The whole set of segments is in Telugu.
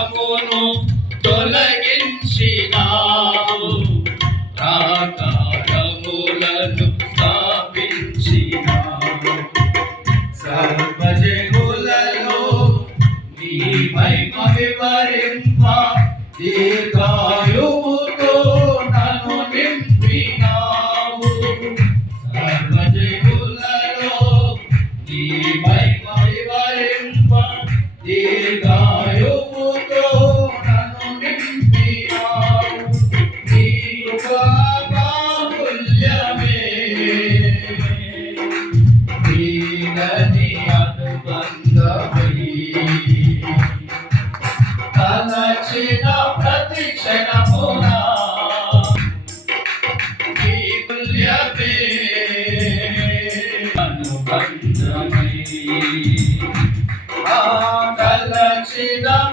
పాపమును తొలగించినావు. ప్రాకారములను స్థాపించినావు. సర్వజనులలో నీ మహిమ వివరింప దీర్ఘాయువుతో నన్ను తలచిన ప్రతి క్షణమున ఈ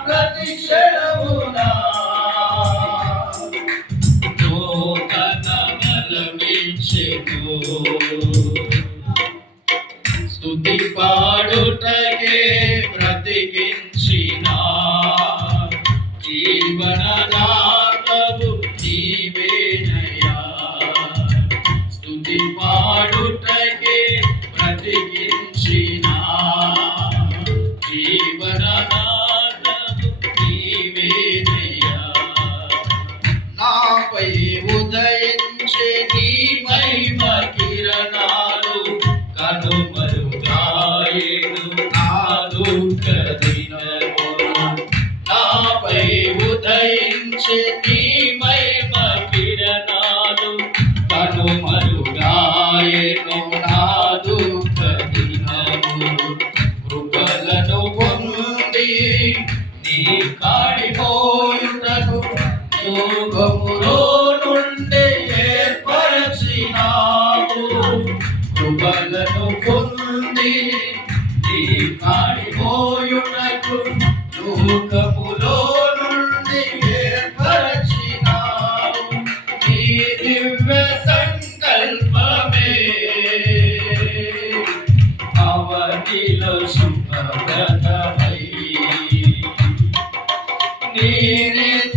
ప్రతి క్షణమున స్తుతి పాడుటకే బ్రతికించిన జీవనదాతవు కృపలను పొంది నీ కాడిపోయుటకు లోకములో నుండి ఏర్పరచినావు. నీ దివ్య సంకల్పమే. అవనిలో శుభ్రతమై నిత్యరాజమునకై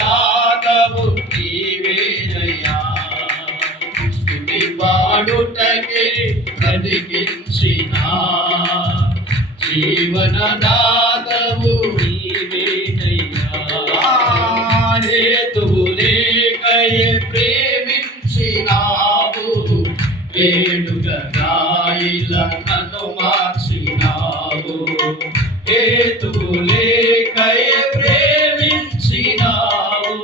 జీవనదాతవు నీవేనయ్యా. ప్రేమించినావు. వేడుకగా నన్ను మార్చినావు. హేతువు ప్రేమించినావు.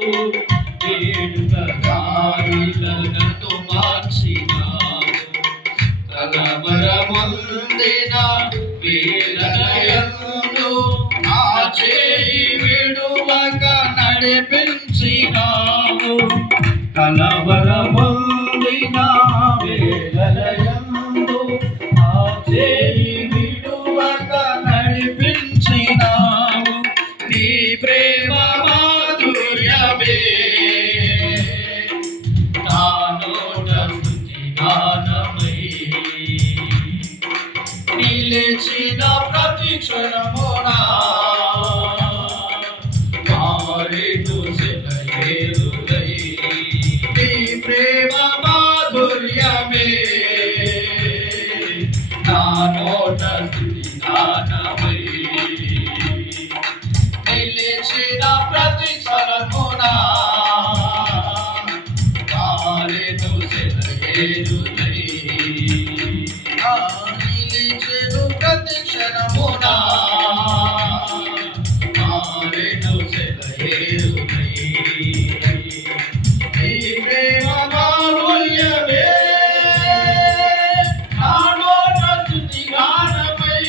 వేడుకగా నన్ను మార్చినావు కలవరముందిన వీరలయందు నా చేయి విడువక నడిపించినావు. నీ ప్రేమ మాధుర్యమే. నా నోట స్తుతి గానమై నిలిచిన ప్రతి క్షణమునా నిలిచెను ప్రతి క్షణమున. మారెను సెలయేరునై నీ ప్రేమ బాహుల్యమే. నాడోట స్థుతి గానమై.